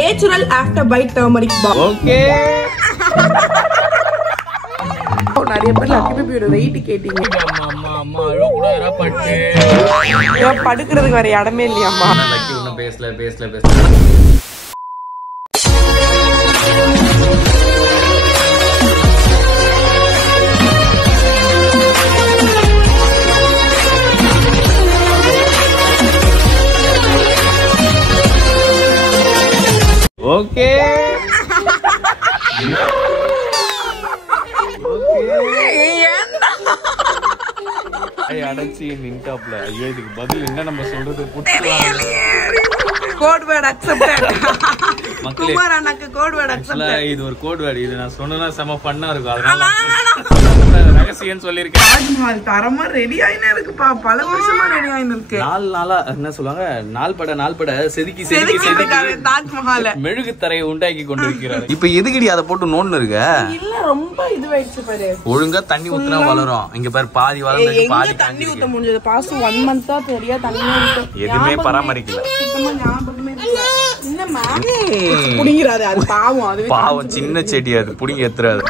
Natural after bite turmeric balm. Okay. நிறைய பேர் lucky பேபியோட வெயிட் கேட்டீங்க. படுக்கிறதுக்கு வேற இடமே இல்லையாம்மா. பேசல ஓகே. அடைச்சி நின்டாப்ல. ஐயோ, இதுக்கு பதில் என்ன நம்ம சொல்றது? Code word accepted. குமார் அண்ணாக்கு கோட் வேர்ட் அக்செப்டட். இது ஒரு கோட் வேர்ட். இது நான் சொன்னா செம ஃபன்னா இருக்கும். அதனால ரகசியம் சொல்லிருக்கேன். தாஜ்மஹால் தரமா ரெடி ஆயினே இருக்குப்பா. பல வருஷமா ரெடி ஆயினே இருக்கு. நாளா என்ன சொல்லுவாங்க? நாள் பட செதுக்கி தாஜ்மஹால் மெழுகு தரையை உண்டாக்கி கொண்டிருக்கிறார். இப்ப எதுக்கடி அதை போட்டு நோன்னு இருக்க? இல்ல ரொம்ப இதுவாயிடுச்சு பாரு. ஒழுங்கா தண்ணி ஊத்துனா வளரும். இங்க பாரு பாதி வளர்ந்து பாதி தண்ணி ஊத்த முடிஞ்சது. பாஸ் 1 month தான் தெரியா தண்ணி ஊத்த. எதுமே பராமரிக்கல. சுத்தமா ஞாபகமே இல்ல. என்னம்மா புடிங்கறாது அது பாவம். அது பாவம் சின்ன செடி அது புடிங்க ஏத்துறாது.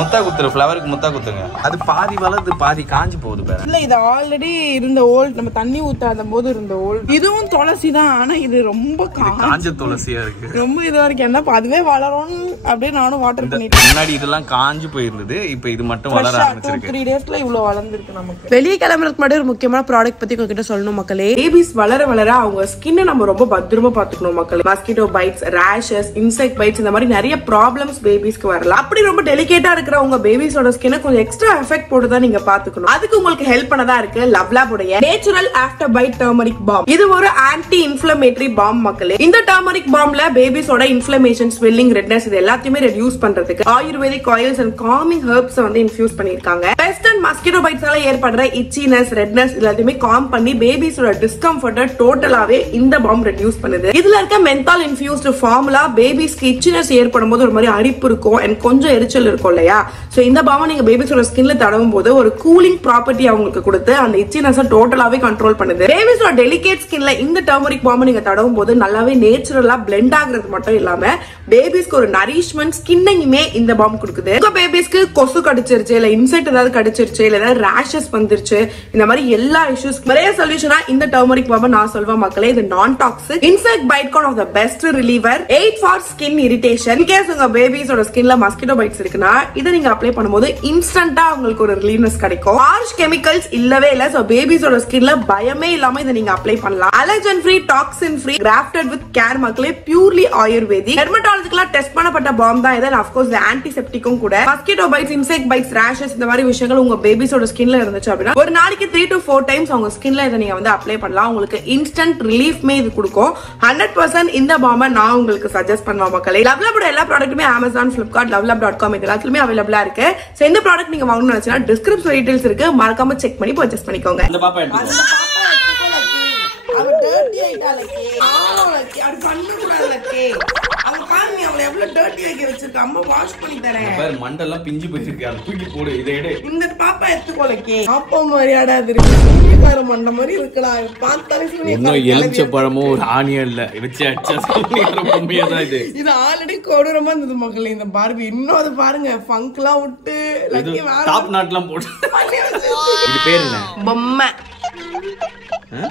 முத்தா குத்துற ஃப்ளவருக்கு முத்தா குத்துங்க. அது பாதி வளர்ந்து பாதி காஞ்சி போகுது பாரு. இல்ல இது ஆல்ரெடி இருந்த ஓல்ட். நம்ம தண்ணி ஊத்தாத போது இருந்த ஓல்ட். இதுவும் துளசி தான். ஆனா இது ரொம்ப காஞ்ச துளசியா இருக்கு. ரொம்ப இதுவா இருக்கு. என்ன அதுவே வளரும் அப்படியே நானும் வாட்டர் பண்ணிட்டேன். முன்னாடி இதெல்லாம் காஞ்சு போயிருந்தது. இப்ப இது மட்டும் வளர ஆரம்பிச்சிருக்கு. 3 daysல இவ்வளவு வளர்ந்திருக்கு நமக்கு. வெளிய கிளம்பறதுக்கு முன்னாடி ஒரு முக்கியமான ப்ராடக்ட் பத்தி உங்ககிட்ட சொல்லணும் மக்களே. பேபிஸ் வளர அவங்க ஸ்கின்னை நம்ம ரொம்ப பத்திரமா பாத்துக்கணும் மக்களே. Mosquito bites, rashes, insect bites இந்த மாதிரி நிறைய ப்ராப்ளம்ஸ் பேபிஸ்க்கு வரலாம். அப்படி ரொம்ப டெலிகேட்டா இருக்கிற உங்க பேபிஸோட ஸ்கின்னை கொஞ்சம் எக்ஸ்ட்ரா எஃபெக்ட் போட்டு தான் நீங்க பாத்துக்கணும். அதுக்கு உங்களுக்கு ஹெல்ப் பண்ணதா இருக்கு லவ்லாபுடைய natural after bite turmeric balm. இது ஒரு ஆன்டி இன்ஃப்ளமேட்டரி பாம் மக்களே. இந்த டர்மரிக் பாம்ல பேபிஸோட இன்ஃப்ளமேஷன், ஸ்வெல்லிங், ரெட்னஸ் இது எல்லாத்தையுமே ரெடியூஸ் பண்றதுக்கு ayurvedic oils and calming herbs வந்து இன்ஃபியூஸ் பண்ணிருக்காங்க. பெஸ்ட் அண்ட் மஸ்கிட்டோ பைட்ஸ்னால ஏற்படுற இச்சினஸ், ரெட்னஸ் எல்லாத்தையுமே காம் பண்ணி பேபிஸோட டிஸ்கம்ஃபர்ட்டை டோட்டலாவே இந்த பாம் ரெடியூஸ் பண்ணுது. இதுல இருக்க மென்தால் இன்ஃபியூஸ்டு ஃபார்முலா பேபிஸ்க்கு இச்சினஸ் ஏற்படும் போது ஒரு மாதிரி அரிப்பு இருக்கும் and கொஞ்சம் எரிச்சல் இருக்கும் இல்லையா. சோ இந்த பாம் நீங்க பேபிஸோட ஸ்கின்ல தடவும் போது ஒரு கூலிங் ப்ராப்பர்ட்டி அவங்களுக்கு கொடுத்து அந்த இச்சினஸை டோட்டலாவே கண்ட்ரோல் பண்ணுது. பேபிஸோட டெலிகேட் ஸ்கின்ல இந்த டர்மரிக் பாம் நீங்க தடவும் போது நல்லாவே நேச்சுரலா பிளெண்ட் ஆகுறது மட்டும் இல்லாம பேபிஸ்க்கு ஒரு நரிஷ்மெண்ட் ஸ்கின்னையுமே இந்த பாம் கொடுக்குது. உங்க பேபிஸ்க்கு கொசு கடிச்சிருச்சு, இல்ல இன்செக்ட் ஏதாவது கடிச்சிருச்சு, இல்ல ஏதாவது ரேஷஸ் வந்துருச்சு, இந்த மாதிரி எல்லா இஷ்யூஸ் நிறைய சொல்யூஷனா இந்த டர்மரிக் பாம் நான் சொல்வேன் மக்களே. இது non toxic insect bite one of the best reliever. 8 for skin irritation. In case உங்க பேபிஸோட ஸ்கின்ல மஸ்கிட்டோ பைட்ஸ் இருக்குன்னா இதை நீங்க அப்ளை பண்ணும்போது இன்ஸ்டன்ட்டா உங்களுக்கு ஒரு ரிலீவ்னஸ் கிடைக்கும். ஹார்ஷ் கெமிக்கல்ஸ் இல்லவே இல்ல. சோ பேபிஸோட ஸ்கின்ல பயமே இல்லாம இதை நீங்க அப்ளை பண்ணலாம். Allergen free, toxin free, crafted with care மக்களே. பியூர்லி ஆயுர்வேதிக் டெர்மட்டாலஜிக்கலா டெஸ்ட் பண்ணப்பட்ட பாம் தான் இது. ஆஃப் கோர்ஸ் ஆன்டிசெப்டிக்கும் கூட. Mosquito bites, insect bites, rashes இந்த மாதிரி விஷயங்கள் உங்க பேபிஸோட ஸ்கின்ல இருந்துச்சு அப்படின்னா ஒரு நாளைக்கு 3 to 4 times அவங்க ஸ்கின்ல இதை நீங்க வந்து அப்ளை பண்ணலாம். உங்களுக்கு இன்ஸ்டன்ட் ரிலீஃப்மே இது கொடுக்கும். 100% இந்த பாமை நான் உங்களுக்கு சஜஸ்ட் பண்ணுவேன் மக்களே. லவ்லாபோட எல்லா ப்ராடக்ட்டுமே அமேசான், பிளிப்கார்ட், லவ்லாப்.com இது எல்லாத்துலயுமே அவைலபிளா இருக்கு. சோ இந்த ப்ராடக்ட் நீங்க வாங்கணும்னு நினைச்சா டிஸ்கிரிப்ஷன் டீடைல்ஸ் இருக்கு, மறக்காம செக் பண்ணி பர்ச்சேஸ் பண்ணிக்கோங்க. அந்த பாப்பா எடுத்துக்கோ. அவ டர்ட்டி ஆயிட்டாலக்கே. ஆலக்கே அது பண்ண கூடாதுலக்கே. அவ பாரு நீ அவளை எவ்வளவு டர்ட்டி ஆக்கி வச்சிருக்க. அம்மா வாஷ் பண்ணி தரேன். பாரு மண்டெல்லாம் பிஞ்சு போயிருக்கு. அது தூக்கி போடு. இதை எடு. இந்த பாப்பா எடுத்துக்கோலக்கே. அப்பா மாதிரியாடா இருக்கு. சூனியக்கார மண்ட மாதிரி இருக்கலாம். பார்த்தாலே சூனியக்கார. இன்னும் எலுமிச்சை பழமும் ஒரு ஆணியம் இல்ல. வச்சு அடிச்சா சூனியக்கார பொம்மையா தான் இது. இது ஆல்ரெடி கொடூரமா இருந்தது மக்களே இந்த பார்பி. இன்னும் அது பாருங்க ஃபங்க்லாம் விட்டு லக்கி வேற டாப் நாட்லாம் போடு. இது பேர் என்ன? பொம்மை.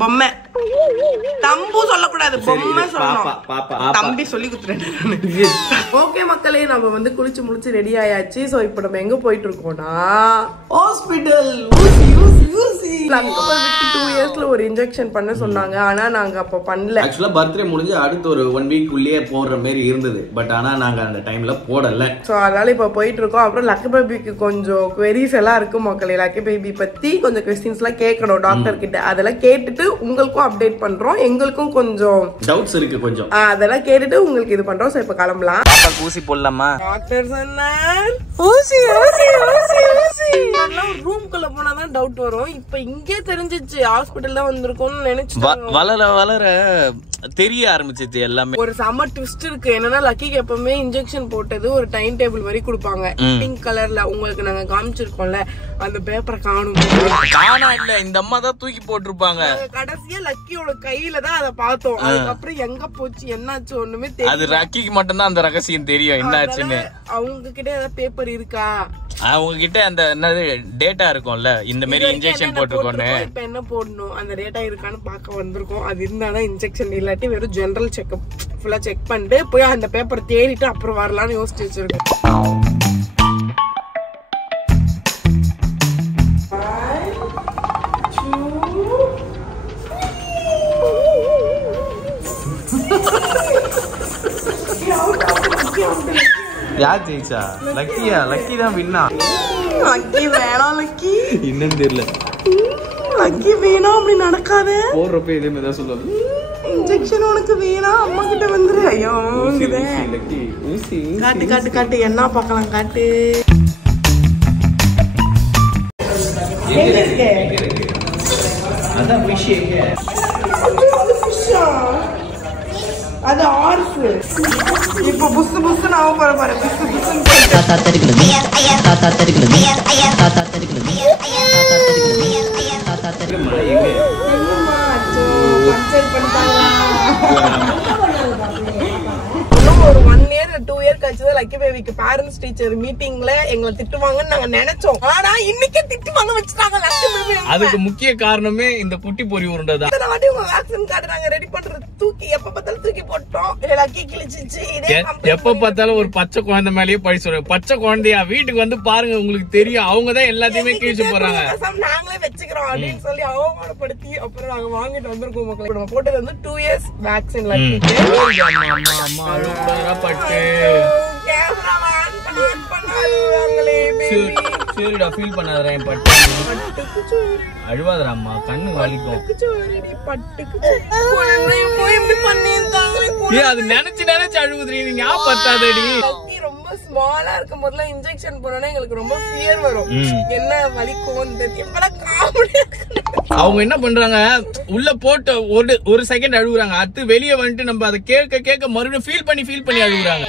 பொம்மை. தம்பு சொல்லக்கூடாது, பொம்மை சொல்லணும். தம்பி சொல்லி குத்துறேன். ஓகே மக்களே, நம்ம வந்து குளிச்சு முடிச்சு ரெடி ஆயாச்சு. சோ இப்போ நம்ம எங்க போயிட்டு இருக்கோம்னா ஹாஸ்பிடல். ஊசி 2 yearsல ஒரு இன்ஜெக்ஷன் பண்ண சொன்னாங்க. ஆனா நாங்க அப்ப பண்ணல. ஆக்சுவலா பர்த்டே முடிஞ்சு அடுத்து ஒரு 1 week உள்ளே போடுற மாதிரி இருந்தது. பட் ஆனா நாங்க அந்த டைம்ல போடல. சோ அதனால இப்ப போயிட்டு இருக்கோம். அப்புறம் லக்கி பேபிக்கு கொஞ்சம் queries எல்லாம் இருக்கு மக்களே. லக்கி பேபி பத்தி கொஞ்சம் क्वेश्चंस எல்லாம் கேட்கணும் டாக்டர் கிட்ட. அதெல்லாம் கேட்டுட்டு உங்களுக்கும் அப்டேட் பண்றோம். எங்களுக்கும் கொஞ்சம் டவுட்ஸ் இருக்கு கொஞ்சம். அதெல்லாம் கேட்டுட்டு உங்களுக்கு இது பண்றோம். சோ இப்ப கிளம்பலாம். பாப்பா ஊசி போடலாமா? டாக்டர் சொன்னார் ஊசி ஊசி ஊசி ஊசி. நான் ரூம்க்குள்ள போனா தான் டவுட் வரும். இப்ப இங்கே தெரிஞ்சிச்சு ஹாஸ்பிடல்ல வந்திருக்கோம்னு நினைச்சு வளர வளர தெரிய ஆரம்பிச்சிச்சு எல்லாமே. ஒரு செம ட்விஸ்ட் இருக்கு. என்னன்னா லக்கிக்கு எப்பவுமே இன்ஜெக்ஷன் போட்டது ஒரு டைம் டேபிள் வரை கொடுப்பாங்க. பிங்க் கலர்ல உங்களுக்கு நாங்க காமிச்சிருக்கோம்ல, அந்த பேப்பரை காணும். காணா இல்ல, இந்த அம்மா தான் தூக்கி போட்டிருப்பாங்க. கடைசியா லக்கியோட கையில தான் அதை பார்த்தோம். அதுக்கப்புறம் எங்க போச்சு என்னாச்சு ஒண்ணுமே தெரியல. அது லக்கிக்கு மட்டும்தான் அந்த ரகசியம் தெரியும் என்னாச்சுன்னு. அவங்க கிட்ட ஏதாவது பேப்பர் இருக்கா, அவங்க கிட்ட அந்த என்னது டேட்டா இருக்கும்ல, இந்த மாதிரி இன்ஜெக்ஷன் போட்டிருக்கோன்னு. இப்ப என்ன போடணும் அந்த டேட்டா இருக்கான்னு பார்க்க வந்திருக்கோம். அது இருந்தாதான் இன்ஜெக்ஷன், இல்லாட்டி வெறும் ஜெனரல் செக்அப் ஃபுல்லா செக் பண்ணிட்டு போய் அந்த பேப்பரை தேடிட்டு அப்புறம் வரலாம்னு யோசிச்சு வச்சிருக்கோம். யார் ஜெயிச்சா? லக்கியா? லக்கி தான் வின்னா. லக்கி வேணாம், லக்கி என்னன்னு தெரியல. லக்கி வேணாம், அப்படி நடக்காத. போடுறப்ப இதே மாதிரி தான் சொல்லுவாங்க. இன்ஜெக்ஷன் உனக்கு வேணாம், அம்மா கிட்ட வந்துரு. ஐயோ காட்டு காட்டு காட்டு, என்ன பார்க்கலாம் காட்டு. அதான் ஃபிஷ் எங்க? அது ஆர்ஸ். இப்ப புஸ் புஸ் நான் போற பாரு, புஸ் புஸ் தாத்தா தெரிகிறது, தாத்தா தெரிகிறது, தாத்தா தெரிகிறது, தாத்தா தெரிகிறது. பஞ்சர் பண்ணிட்டாங்களா? ஒரு 1 year 2 year கழிச்சுதான் லக்கி பேபிக்கு பேரண்ட்ஸ் டீச்சர் மீட்டிங்ல எங்களை திட்டுவாங்கன்னு நாங்க நினைச்சோம். ஆனா இன்னைக்கே திட்டுவாங்க வச்சுட்டாங்க லக்கி பேபி. அதுக்கு முக்கிய காரணமே இந்த குட்டி பொறி உருண்டை தான். வாட்டி உங்க வேக்சின் கார்டு நாங்க ரெடி பண்றது தூக்கி எப்ப பார்த்தாலும் தூக்கி போட்டோம். லக்கி கிழிச்சிச்சு. எப்ப பார்த்தாலும் ஒரு பச்சை குழந்தை மேலேயே பழி சொல்றேன். பச்சை குழந்தையா வீட்டுக்கு வந்து பாருங்க, உங்களுக்கு தெரியும். அவங்கதான் எல்லாத்தையுமே கிழிச்சு போறாங்க. நாங்களே வச்சுக்கிறோம் அப்படின்னு சொல்லி அவமானப்படுத்தி அப்புறம் நாங்க வாங்கிட்டு வந்திருக்கோம். மக்கள் நம்ம போட்டது வந்து 2 years வேக்சின் லக்கிக்கு. பட்டு சரிடா, ஃபீல் பண்ணாதடா என் பட்டு. அழுவாதடா அம்மா, கண்ணு வலிக்கும். அது நினைச்சு நினைச்சு அழுகுதுடி, நீங்க பத்தாதடி. ரொம்ப ஸ்மாலா இருக்கும் போதுல இன்ஜெக்ஷன் போனோம்னா எங்களுக்கு ரொம்ப ஃபியர் வரும். என்ன வலிக்கும் தெரியும். அவங்க என்ன பண்றாங்க, உள்ள போட்டு ஒரு செகண்ட் அழுகுறாங்க, அடுத்து வெளியே வந்துட்டு நம்ம அதை கேட்க கேட்க மறுபடியும் ஃபீல் பண்ணி அழுகுறாங்க.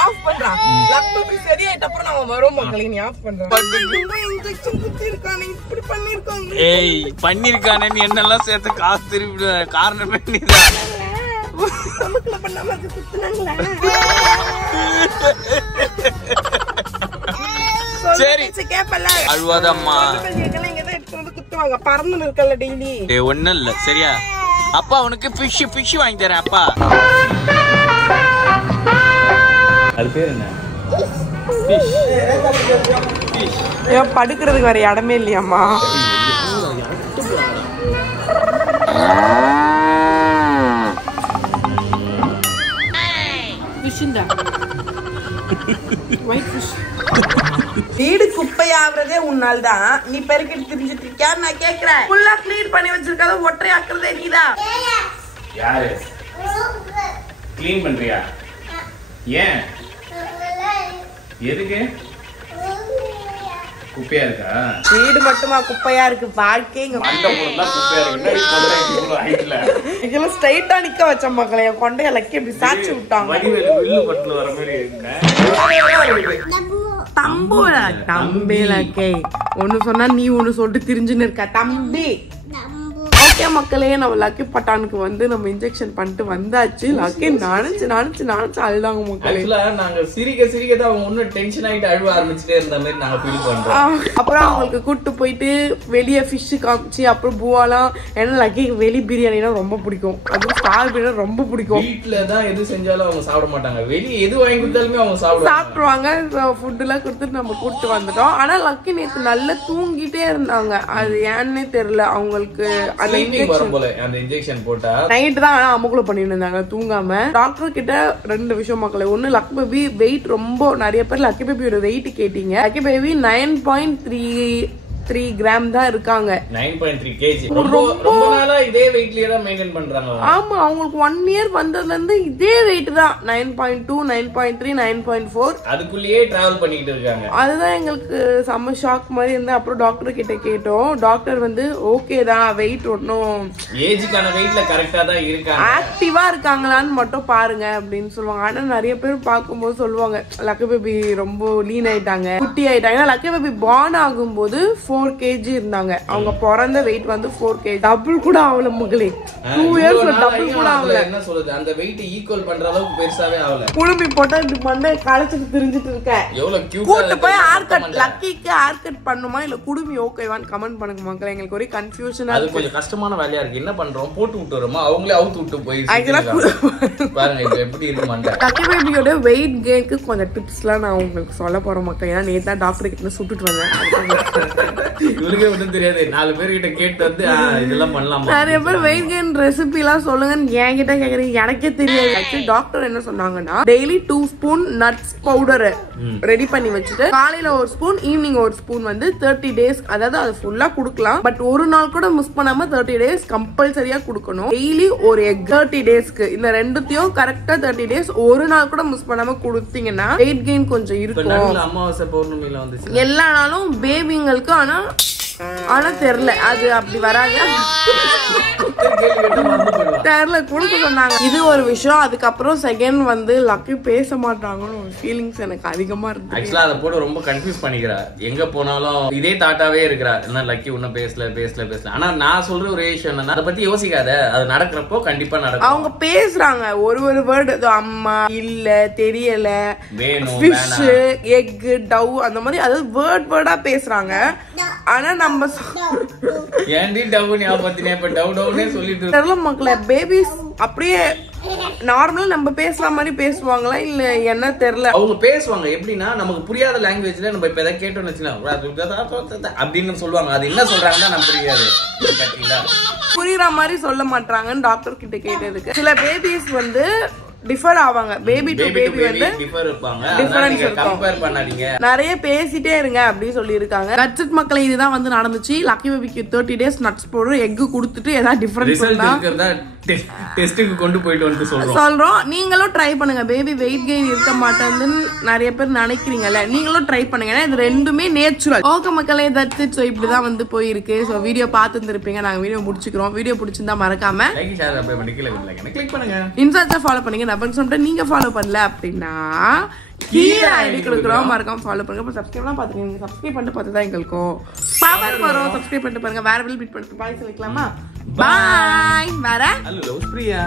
ஆஃப் பண்றான். லக்பி சரியாயிட்ட அப்புறம் நாம வரோம் மக்களே, நீ ஆஃப் பண்றான். இன்ஜெக்ஷன் குத்திருக்கானே, இப்படி பண்ணிருக்காங்க. ஏய் பண்ணிருக்கானே என்னெல்லாம் சேர்த்து காசு திருப்பி காரணமே நீதான். நமக்குல பண்ணாம அது குத்துனாங்களா? சரி கேப்பல அழுவாதம்மா. இங்கதான் எடுத்து வந்து குத்துவாங்க. பறந்து இருக்கல டெய்லி. ஒண்ணும் இல்ல சரியா. அப்பா உனக்கு ஃபிஷ் வாங்கி தரேன் அப்பா. அது பேர் என்ன? ஏன் படுக்கிறதுக்கு வேற இடமே இல்லையாம்மா? வீடு குப்பையாவதே உன்னால் தான். நீ பெருக்கிட்டு திரிஞ்சிட்டு இருக்கியா நான் கேக்குறேன். ஃபுல்லா க்ளீன் பண்ணி வச்சிருக்காத, ஒற்றை ஆக்குறதே நீதான். யாரு க்ளீன் பண்றியா? ஏன் எதுக்கு குப்பையா இருக்கா? வீடு மட்டுமா குப்பையா இருக்கு, வாழ்க்கை இதெல்லாம் ஸ்ட்ரைட்டா நிக்க வச்ச மக்களே. கொண்டைய லக்கி இப்படி சாட்சி விட்டாங்க. தம்பி லக்கி ஒண்ணு சொன்னா நீ ஒண்ணு சொல்லிட்டு திரிஞ்சுன்னு இருக்க தம்பி. ஓகே மக்களே, நம்ம லக்கி பட்டானுக்கு வந்து நம்ம இன்ஜெக்ஷன் பண்ணிட்டு வந்தாச்சு. லக்கி நினைச்சு அழுதாங்க மக்களே. நாங்க சிரிக்க தான் அவங்க ஒன்னும் டென்ஷன் ஆயிட்டு அழுவ ஆரம்பிச்சுட்டே இருந்த மாதிரி நாங்க ஃபீல் பண்றோம். அப்புறம் அவங்களுக்கு கூட்டு போயிட்டு வெளியே ஃபிஷ் காமிச்சு அப்புறம் பூவாலாம். ஏன்னா லக்கி வெளி பிரியாணினா ரொம்ப பிடிக்கும், அதுவும் ஸ்டார் பிரியாணி ரொம்ப பிடிக்கும். வீட்டுல தான் எது செஞ்சாலும் அவங்க சாப்பிட மாட்டாங்க, வெளியே எது வாங்கி கொடுத்தாலுமே அவங்க சாப்பிடுவாங்க. ஃபுட் எல்லாம் கொடுத்துட்டு நம்ம கூப்பிட்டு வந்துட்டோம். ஆனா லக்கி நேத்து நல்லா தூங்கிட்டே இருந்தாங்க. அது ஏன்னே தெரியல அவங்களுக்கு. அந்த இன்ஜெக்ஷன் போட்டா நைட் தான் அமுக்குள்ள பண்ணிட்டு இருந்தாங்க தூங்காம. டாக்டர் கிட்ட 2 விஷயம் மக்களே. ஒண்ணு லக்கி பேபி வெயிட் ரொம்ப, நிறைய பேர் லக்கி பேபியோட வெயிட் கேட்டீங்க. லக்கி பேபி 9.3 9.3 கிராம் தான் இருக்காங்க. 9.3 kg. ரொம்ப நாளா இதே வெயிட்லயே தான் மெயின்டைன் பண்றாங்க. ஆமா, அவங்களுக்கு 1 இயர் வந்ததுல இருந்து இதே வெயிட் தான். 9.2, 9.3, 9.4 அதுக்குள்ளேயே டிராவல் பண்ணிட்டு இருக்காங்க. அதுதான் எங்களுக்கு செம்ம ஷாக் மாதிரி இருந்தா. அப்புறம் டாக்டர் கிட்ட கேட்டோம். டாக்டர் வந்து ஓகே தான், வெயிட் ஒன்னும் ஏஜுக்கான வெயிட்ல கரெக்டா தான் இருக்காங்க, ஆக்டிவா இருக்காங்களான்னு மட்டும் பாருங்க அப்படின்னு சொல்லுவாங்க. ஆனா நிறைய பேர் பார்க்கும்போது சொல்லுவாங்க லக்கி பேபி ரொம்ப லீன் ஆயிட்டாங்க, குட்டி ஆயிட்டாங்க. லக்கி பேபி பார்ன் ஆகும்போது 4 kg இருந்தாங்க. அவங்க பிறந்த வெயிட் வந்து 4 kg. டபுள் கூட ஆகல மகளே. 2 இயர்ஸ் டபுள் கூட ஆகல. என்ன சொல்றது, அந்த வெயிட் ஈக்குவல் பண்ற அளவுக்கு பெருசாவே ஆகல. குழுமி போட்டா இப்படி மண்டை களைச்சிட்டு திரிஞ்சிட்டு இருக்கேன். எவ்வளவு கியூட்டா கூட்டு போய் ஹேர் கட், லக்கிக்கு ஹேர் கட் பண்ணுமா இல்ல குடுமி ஓகேவான்னு கமெண்ட் பண்ணுங்க மக்களே. எங்களுக்கு ஒரே கன்ஃபியூஷனா அது கொஞ்சம் கஷ்டமான வேலையா இருக்கு. என்ன பண்றோம், போட்டு விட்டுறோமா, அவங்களே அவுத்து விட்டு போய் பாருங்க இது எப்படி இருக்கு மண்டை. லக்கி பேபியோட வெயிட் கெயினுக்கு கொஞ்சம் டிப்ஸ்லாம் நான் உங்களுக்கு சொல்ல போறேன் மக்கள். ஏன்னா நேத்து தான் டாக்டர் கிட்ட சுட்டுட்டு வந்தேன். இவளுக்கே ஒன்றும் தெரியாது. 4 பேர்கிட்ட கேட்டு வந்து இதெல்லாம் பண்ணலாம். நிறைய பேர் வெயிட் கெயின் ரெசிபி எல்லாம் சொல்லுங்கன்னு என்கிட்ட கேக்குறீங்க. எனக்கே தெரியாது. ஆக்சுவலி டாக்டர் என்ன சொன்னாங்கன்னா daily 2 spoon nuts powder ready பண்ணி வச்சுட்டு காலையில 1 ஸ்பூன், ஈவினிங் 1 ஸ்பூன் வந்து 30 days, அதாவது அது ஃபுல்லா குடுக்கலாம். பட் ஒரு நாள் கூட மிஸ் பண்ணாம 30 days கம்பல்சரியா குடுக்கணும். டெய்லி ஒரு எக் 30 daysக்கு. இந்த ரெண்டுத்தையும் கரெக்டா 30 days ஒரு நாள் கூட மிஸ் பண்ணாம குடுத்தீங்கன்னா வெயிட் கெயின் கொஞ்சம் இருக்கும். அமாவாசை பௌர்ணமியில வந்து எல்லா நாளும் பேபிங்களுக்கு. ஆனா தெரியல, அது அப்படி வராது. தெரியல, கொடுக்க சொன்னாங்க. இது ஒரு விஷயம். அதுக்கப்புறம் செகண்ட் வந்து லக்கி பேச மாட்டாங்கன்னு ஒரு ஃபீலிங்ஸ் எனக்கு அதிகமா இருக்கு. ஆக்சுவலா அதை போட்டு ரொம்ப கன்ஃபியூஸ் பண்ணிக்கிறா. எங்க போனாலும் இதே தாட்டாவே இருக்கிறா. என்ன லக்கி ஒன்னும் பேசல. ஆனா நான் சொல்ற ஒரு விஷயம் என்னன்னா, அதை பத்தி யோசிக்காத, அது நடக்கிறப்போ கண்டிப்பா நடக்கும். அவங்க பேசுறாங்க ஒரு வேர்டு, அம்மா, இல்ல, தெரியல, வேணும், ஃபிஷ், எக், டவ், அந்த மாதிரி அதாவது வேர்டா பேசுறாங்க. ஆனா நம்ம ஏன்டி டவ் ஞாபகத்தினே இப்ப டவ் டவ்னே சொல்லிட்டு தெரியல மக்களே. பேபிஸ் அப்படியே நார்மலா நம்ம பேசுற மாதிரி பேசுவாங்களா இல்ல என்ன தெரியல. அவங்க பேசுவாங்க எப்படின்னா, நமக்கு புரியாத லாங்குவேஜ்ல நம்ம இப்ப எதாவது கேட்டோம்னு வச்சுக்கலாம் அப்படின்னு சொல்லுவாங்க. அது என்ன சொல்றாங்கன்னா நம்ம புரியாது. புரியுற மாதிரி சொல்ல மாட்டாங்கன்னு டாக்டர் கிட்ட கேட்டதுக்கு சில பேபிஸ் வந்து டிஃபர் ஆவாங்க. பேபி டு பேபி வந்து டிஃபரன்ஸ் இருக்கும். நிறைய பேசிட்டே இருங்க அப்படின்னு சொல்லி இருக்காங்க. கட்சிட் மக்களை இதுதான் வந்து நடந்துச்சு. லக்கி பேபிக்கு 30 days நட்ஸ் பவுடர் எக் கொடுத்துட்டு ஏதாவது டிஃபரன்ஸ் இருந்தா டெஸ்டுக்கு கொண்டு போயிட்டு வந்து சொல்றோம். நீங்களும் ட்ரை பண்ணுங்க. பேபி வெயிட் கெயின் இருக்க மாட்டேன்னு நிறைய பேர் நினைக்கிறீங்கல்ல, நீங்களும் ட்ரை பண்ணுங்க. ஏன்னா இது ரெண்டுமே நேச்சுரல். ஓகே மக்களே, தட்ஸ் இட். ஸோ இப்படிதான் வந்து போயிருக்கு. ஸோ வீடியோ பார்த்து இருப்பீங்க. நாங்க வீடியோ முடிச்சுக்கிறோம். வீடியோ பிடிச்சிருந்தா மறக்காம லைக், ஷேர், கிளிக் பண்ணுங்க. இன்ஸ்டால ஃபாலோ பண்ணுங்க. நம்பர் சொல்லிட்டு நீங்க ஃபாலோ பண்ணல அப்படின்னா கீழே ஐடி கொடுக்குறோம், மறக்காம ஃபாலோ பண்ணுங்க. இப்போ சப்ஸ்கிரைப்லாம் பார்த்துக்கீங்க. சப்ஸ்கிரைப் பண்ணிட்டு பார்த்து தான் எங்களுக்கும் பவர் வரும். சப்ஸ்கிரைப் பண்ணிட்டு பாருங்க. வேற வில் பீட் பண்ணிட்டு பாய் சொல்லிக்கலாமா? பாய். வேற ஹலோ பிரியா.